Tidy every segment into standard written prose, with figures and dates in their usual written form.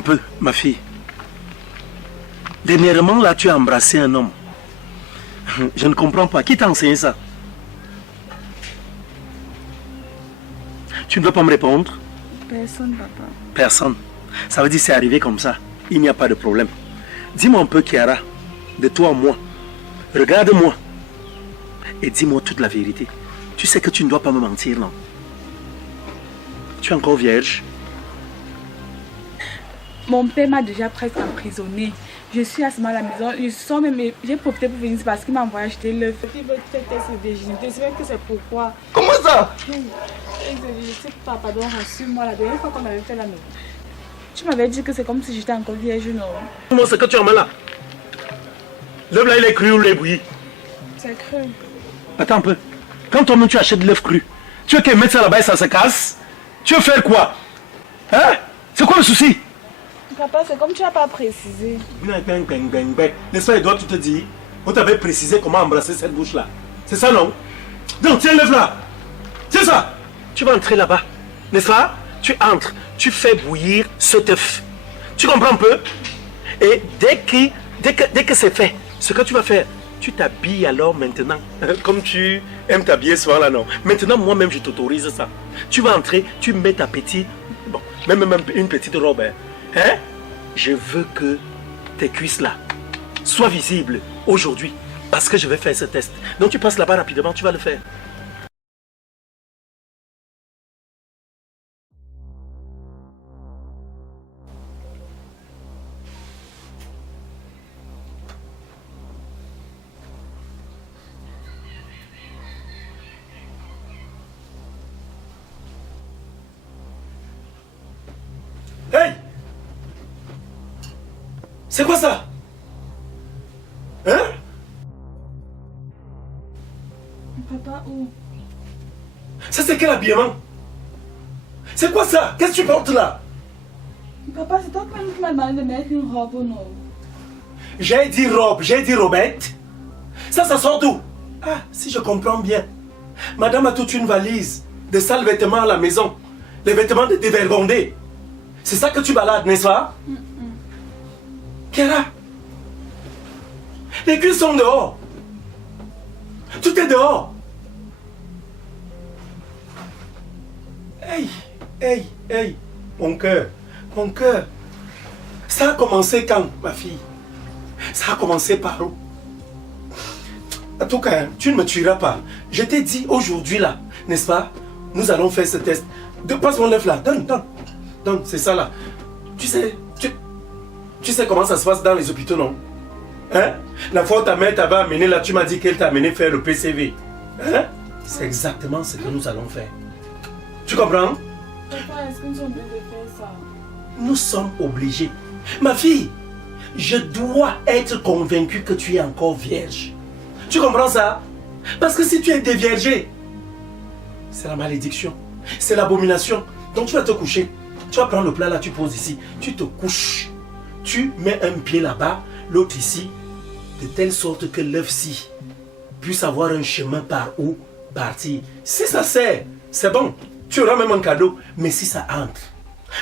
Un peu, ma fille. Dernièrement, là, tu as embrassé un homme. Je ne comprends pas. Qui t'a enseigné ça? Tu ne dois pas me répondre? Personne, papa. Personne. Ça veut dire que c'est arrivé comme ça. Il n'y a pas de problème. Dis-moi un peu, Kiara, de toi à moi. Regarde-moi. Et dis-moi toute la vérité. Tu sais que tu ne dois pas me mentir, non? Tu es encore vierge? Mon père m'a déjà presque emprisonné. Je suis à ce moment à la maison. Je sors même, j'ai profité pour venir parce qu'il m'a envoyé acheter l'œuf. Il veut faire test de virginité. C'est vrai que c'est pourquoi. Comment ça? Je sais pas, pardon, rassure-moi la dernière fois qu'on avait fait la maison. Tu m'avais dit que c'est comme si j'étais encore vierge, non? Comment c'est que tu en mets là? L'œuf là, il est cru ou il est bouilli? C'est cru. Attends un peu. Quand toi-même tu achètes de l'œuf cru, tu veux qu'elle mette ça là-bas et ça se casse? Tu veux faire quoi? Hein? C'est quoi le souci? Papa, c'est comme tu n'as pas précisé. N'est-ce pas, Edouard, tu te dis, on t'avait précisé comment embrasser cette bouche-là. C'est ça, non? Donc, tiens l'œuf là. C'est ça. Tu vas entrer là-bas, n'est-ce pas? Tu entres, tu fais bouillir cet œuf. Tu comprends un peu? Et dès que c'est fait, ce que tu vas faire, tu t'habilles alors maintenant, comme tu aimes t'habiller souvent là, non? Maintenant, moi-même, je t'autorise ça. Tu vas entrer, tu mets ta petite, bon, même une petite robe, hein? Je veux que tes cuisses là soient visibles aujourd'hui, parce que je vais faire ce test. Donc tu passes là-bas rapidement, tu vas le faire. Hey! C'est quoi ça? Hein? Papa, où? Ça c'est quel habillement? C'est quoi ça? Qu'est-ce que tu portes là? Papa, c'est toi même qui m'as demandé de mettre une robe ou non? J'ai dit robe, j'ai dit robette. Ça sort d'où? Ah, si je comprends bien. Madame a toute une valise de sales vêtements à la maison. Les vêtements de dévergondés. C'est ça que tu balades, n'est-ce pas? Kiara, les cuisses sont dehors. Tout est dehors. Hey, mon cœur. Ça a commencé quand, ma fille? Ça a commencé par où? En tout cas, tu ne me tueras pas. Je t'ai dit aujourd'hui là, n'est-ce pas? Nous allons faire ce test. Passe mon œuf là, donne, c'est ça là. Tu sais comment ça se passe dans les hôpitaux, non? Hein? La fois où ta mère t'avait amené là, tu m'as dit qu'elle t'a amené faire le PCV. Hein? C'est exactement ce que nous allons faire. Tu comprends? Papa, est-ce que nous sommes obligés de faire ça? Nous sommes obligés. Ma fille, je dois être convaincu que tu es encore vierge. Tu comprends ça? Parce que si tu es déviergée, c'est la malédiction, c'est l'abomination. Donc tu vas te coucher. Tu vas prendre le plat là, tu poses ici. Tu te couches. Tu mets un pied là-bas, l'autre ici, de telle sorte que l'œuf-ci puisse avoir un chemin par où partir. Si ça sert, c'est bon. Tu auras même un cadeau. Mais si ça entre,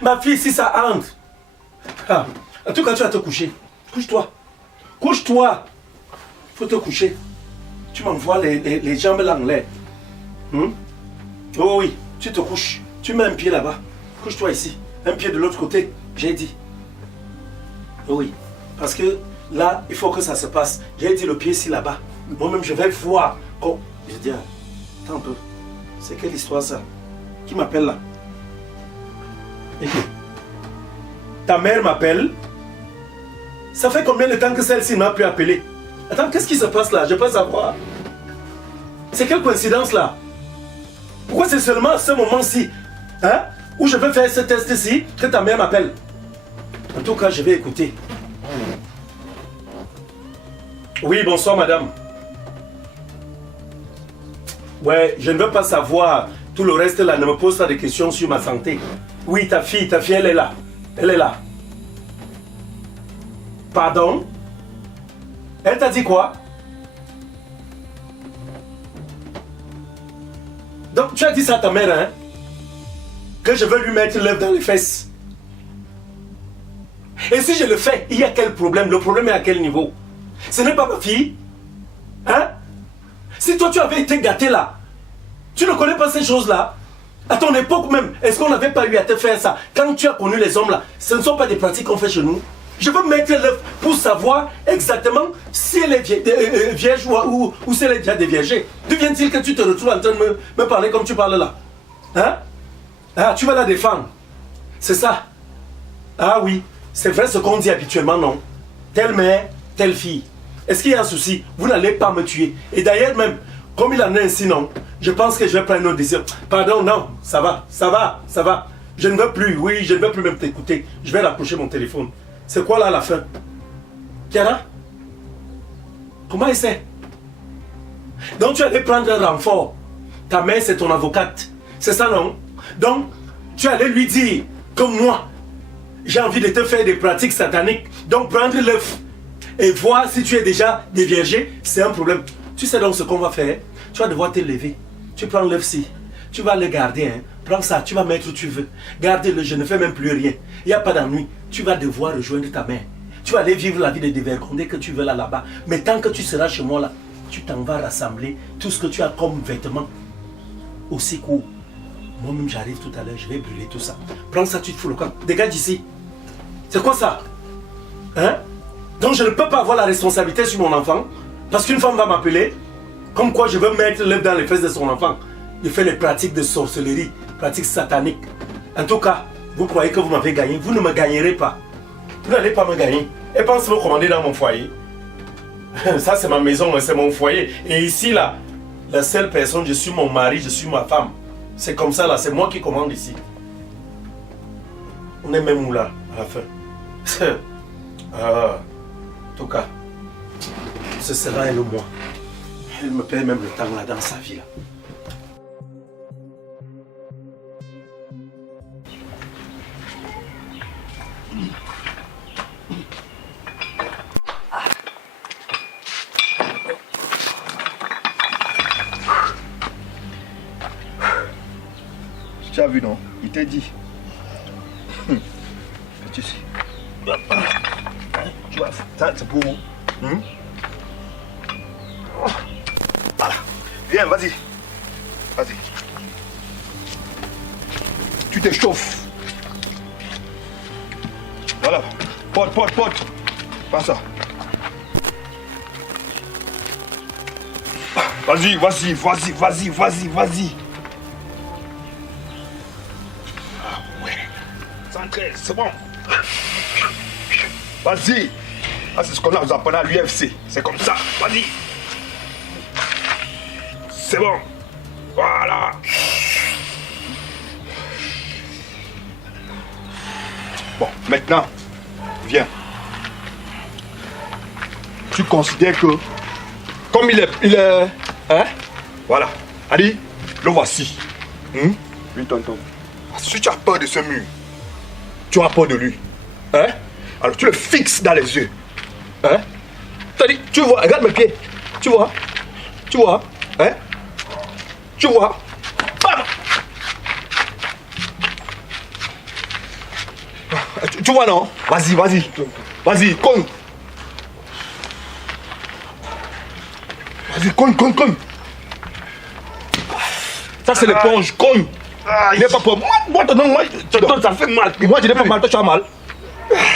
ma fille, si ça entre, ah, en tout cas, tu vas te coucher. Couche-toi. Couche-toi. Il faut te coucher. Tu m'envoies les jambes là en l'air. Oh oui, tu te couches. Tu mets un pied là-bas. Couche-toi ici. Un pied de l'autre côté, j'ai dit. Oh oui, parce que là, il faut que ça se passe. J'ai dit le pied ici là-bas. Moi-même, je vais voir. Oh, je dis, attends un peu. C'est quelle histoire ça? Qui m'appelle là? Écoute. Ta mère m'appelle. Ça fait combien de temps que celle-ci m'a pu appeler? Attends, qu'est-ce qui se passe là? Je peux savoir. C'est quelle coïncidence là? Pourquoi c'est seulement à ce moment-ci, hein, où je vais faire ce test-ci, que ta mère m'appelle? En tout cas, je vais écouter. Oui, bonsoir madame. Ouais, je ne veux pas savoir. Tout le reste là, ne me pose pas de questions sur ma santé. Oui, ta fille, elle est là. Elle est là. Pardon? Elle t'a dit quoi? Donc tu as dit ça à ta mère, hein? Que je veux lui mettre l'œuf dans les fesses. Et si je le fais, il y a quel problème? Le problème est à quel niveau? Ce n'est pas ma fille. Hein? Si toi tu avais été gâté là, tu ne connais pas ces choses-là. À ton époque même, est-ce qu'on n'avait pas eu à te faire ça? Quand tu as connu les hommes là, ce ne sont pas des pratiques qu'on fait chez nous. Je veux mettre l'œuf pour savoir exactement si elle est vierge ou si elle est déjà déviergée. D'où vient-il que tu te retrouves en train de me parler comme tu parles là? Hein? Ah, tu vas la défendre. C'est ça. Ah oui, c'est vrai ce qu'on dit habituellement, non? Telle mère, telle fille. Est-ce qu'il y a un souci? Vous n'allez pas me tuer. Et d'ailleurs même, comme il en est ainsi, non? Je pense que je vais prendre une autre décision. Pardon, non, ça va, ça va, ça va. Je ne veux plus, oui, je ne veux plus même t'écouter. Je vais raccrocher mon téléphone. C'est quoi là la fin? Kiara? Comment elle sait? Donc tu allais prendre un renfort. Ta mère c'est ton avocate. C'est ça non? Donc tu allais lui dire, comme moi, j'ai envie de te faire des pratiques sataniques. Donc prendre l'œuf et voir si tu es déjà déviergé, c'est un problème. Tu sais donc ce qu'on va faire? Tu vas devoir te lever. Tu prends l'œuf-ci. Tu vas le garder. Hein. Prends ça, tu vas mettre où tu veux. Gardez-le, je ne fais même plus rien. Il n'y a pas d'ennui. Tu vas devoir rejoindre ta mère. Tu vas aller vivre la vie de dévergondé que tu veux là-bas. Mais tant que tu seras chez moi là, tu t'en vas rassembler tout ce que tu as comme vêtements. Aussi court. Moi-même j'arrive tout à l'heure, je vais brûler tout ça. Prends ça, tu te fous le camp. Dégage d'ici. C'est quoi ça? Hein? Donc je ne peux pas avoir la responsabilité sur mon enfant. Parce qu'une femme va m'appeler. Comme quoi je veux mettre l'œuf dans les fesses de son enfant. Il fait les pratiques de sorcellerie, pratiques sataniques. En tout cas, vous croyez que vous m'avez gagné. Vous ne me gagnerez pas. Vous n'allez pas me gagner. Et pensez me commander dans mon foyer. Ça c'est ma maison, c'est mon foyer. Et ici là, la seule personne, je suis mon mari, je suis ma femme. C'est comme ça là, c'est moi qui commande ici. On est même où là, à la fin. En tout cas, ce sera elle ou moi. Elle me paie même le temps là dans sa vie là. Tu as vu, non? Il t'a dit. Tu sais. Tu vois, ça c'est pour vous. Voilà. Viens, vas-y. Vas-y. Tu t'échauffes. Voilà. Porte. Pas ça. Vas-y. C'est bon. Vas-y. Ah, c'est ce qu'on a vous appris à l'UFC. C'est comme ça. Vas-y. C'est bon. Voilà. Bon, maintenant, viens. Tu considères que, comme il est, hein? Voilà. Allez, le voici. Oui, tonton. Si tu as peur de ce mur, tu as peur de lui. Hein? Alors tu le fixes dans les yeux. Hein? C'est-à-dire, tu vois, regarde mes pieds. Tu vois? Hein? Tu vois? Bam! Tu vois non? Vas-y, cogne. Vas-y, cogne. Ça c'est l'éponge, cogne. Il n'est pas pour moi, tonton, ça fait mal. Moi, je n'ai pas mal, toi, tu as mal.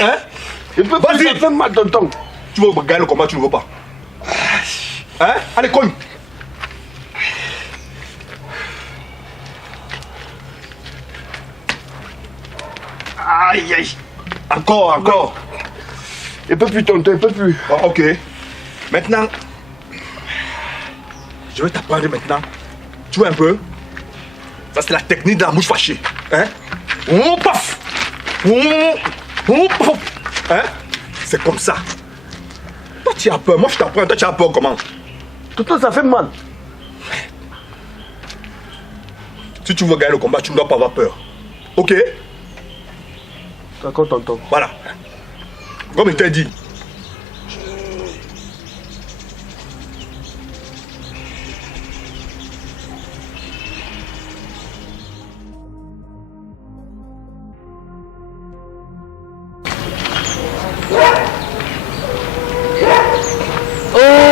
Hein? Vas-y, ça fait mal, tonton. Tu veux gagner le combat, tu ne veux pas. Hein? Allez, cogne. Aïe. Encore. Il peut plus, tonton, il peut plus. Oh, ok. Maintenant, je vais t'apprendre maintenant. Tu vois un peu? Ça, c'est la technique de la mouche fâchée. Hein? Paf! Hein? C'est comme ça. Toi, tu as peur. Moi, je t'apprends. Toi, tu as peur comment? Tout ça fait mal. Si tu veux gagner le combat, tu ne dois pas avoir peur. Ok? D'accord, tonton. Voilà. Comme je t'ai dit.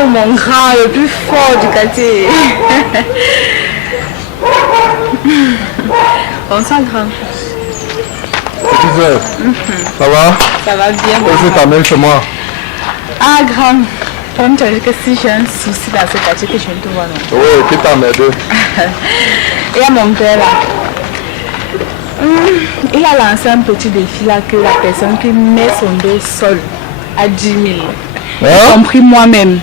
mon grand, le plus fort du quartier. Bonsoir, grand. Petit frère, ça va? Ça va bien. Qu'est-ce que t'amènes chez moi? Ah, grand. Comme tu as dit que si j'ai un souci dans ce quartier, que je viens te voir, non? Oui, qui t'a aidé? Il y a mon père là. Il a lancé un petit défi là que la personne qui met son dos sol à 10 000. Y compris moi-même.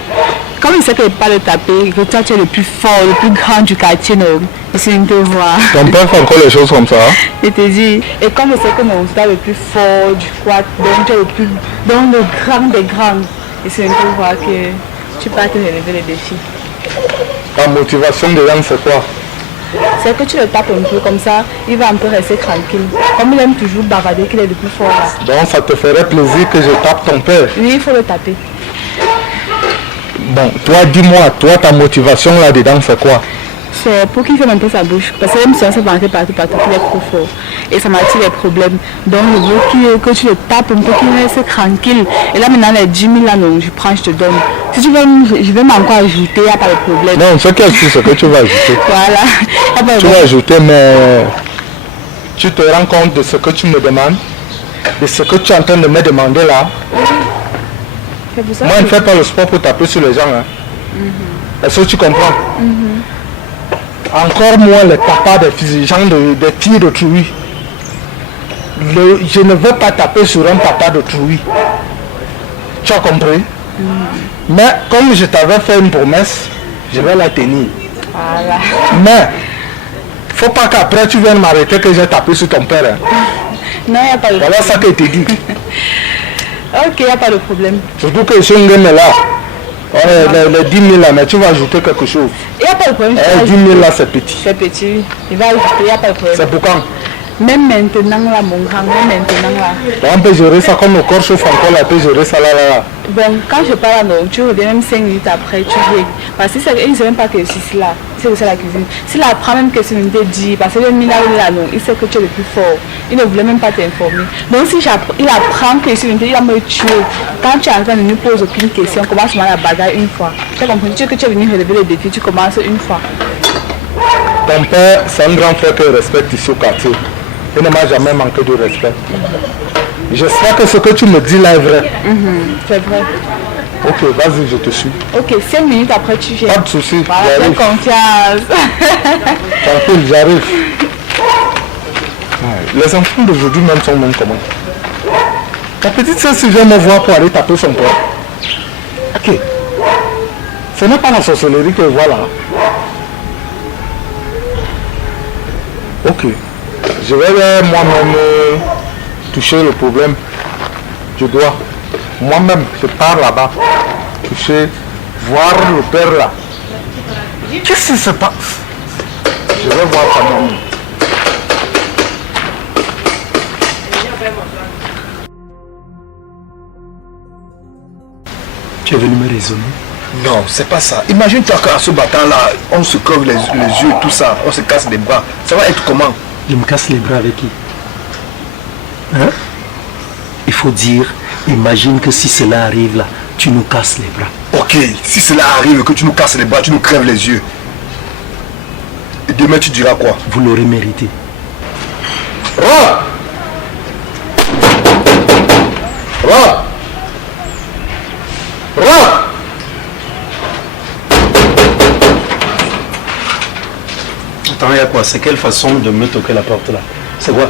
Comme il sait que je ne peux pas le taper, que toi tu es le plus fort, le plus grand du quartier, non, je suis venue te voir. Ton père fait encore les choses comme ça? Je te dis, et comme je sais que non, tu es le plus fort du quad, donc tu es le plus, donc le grand des grands, je suis venue te voir que tu peux te relever les défis. Ta motivation de l'âme, c'est quoi? C'est que tu le tapes un peu comme ça, il va un peu rester tranquille. Comme il aime toujours bavarder, qu'il est le plus fort là. Donc ça te ferait plaisir que je tape ton père? Oui, il faut le taper. Bon, toi dis-moi, toi ta motivation là-dedans c'est quoi? C'est pour qu'il ferme un peu sa bouche. Parce que même si on s'est banqué partout, qu'il est trop fort. Et ça m'attire les problèmes. Donc je veux que tu le tapes un peu, qu'il reste tranquille. Et là maintenant les 10 000 là, non, je prends, je te donne. Si tu veux, je vais m'encore ajouter, il n'y a pas de problème. Non, c'est ce que tu vas ajouter. Voilà. Tu vas ajouter, mais tu te rends compte de ce que tu me demandes, de ce que tu es en train de me demander là. Pour ça moi, je ne fais pas le sport pour taper sur les gens. Hein. Est-ce que tu comprends? Encore moins les papas des gens des filles d'autrui. Je ne veux pas taper sur un papa d'autrui. Tu as compris? Mais comme je t'avais fait une promesse, je vais la tenir. Voilà. Mais faut pas qu'après tu viennes m'arrêter que j'ai tapé sur ton père. Hein. Non, il n'y a pas de problème. Voilà ça que je te dis. Ok, il n'y a pas de problème. Surtout que ce game là, les 10 000 là, mais tu vas ajouter quelque chose. Il n'y a pas de problème. 10 000 là, c'est petit. C'est petit. Il va ajouter, il n'y a pas de problème. C'est pour quand? Même maintenant là, mon grand, même maintenant là. On peut gérer ça comme le corps chauffe encore, là, on peut gérer ça là. Bon, quand je pars là, tu reviens même 5 minutes après, tu viens. Parce que il ne sait même pas que je suis là. C'est que c'est la cuisine. S'il apprend même que c'est une dit, parce que le minage là, non, il sait que tu es le plus fort. Il ne voulait même pas t'informer. Donc si il apprend que je suis une il va me tuer. Quand tu es en train de ne poser aucune question, commence à la bagarre une fois. Tu as compris? Tu sais que tu es venu relever le défi, tu commences une fois. Ton père, c'est un grand frère que je respecte ici au quartier. Il ne m'a jamais manqué de respect. J'espère que ce que tu me dis là est vrai. C'est vrai. Ok, vas-y, je te suis. Ok, 5 minutes après tu viens. Pas de soucis, voilà, j'arrive. fais confiance. Tranquille, j'arrive. Les enfants d'aujourd'hui même sont même comment? Ta petite soeur, si vient me voir pour aller taper son père. Ok. Ce n'est pas la sorcellerie que je vois là. Ok. Je vais moi-même toucher le problème. Je dois. Moi-même, je pars là-bas. Toucher, voir le père là. Qu'est-ce qui se passe? Je vais voir quand même. Tu es venu me raisonner? Non, c'est pas ça. Imagine-toi qu'à ce bâtard-là, on se creve les yeux, tout ça, on se casse les bras. Ça va être comment? Je me casse les bras avec qui? Hein? Il faut dire, imagine que si cela arrive là, tu nous casses les bras. Ok, si cela arrive, que tu nous casses les bras, tu nous crèves les yeux. Et demain tu diras quoi? Vous l'aurez mérité. Ra! Ra! Ra! Attends, il y a quoi? C'est quelle façon de me toquer la porte là? C'est quoi?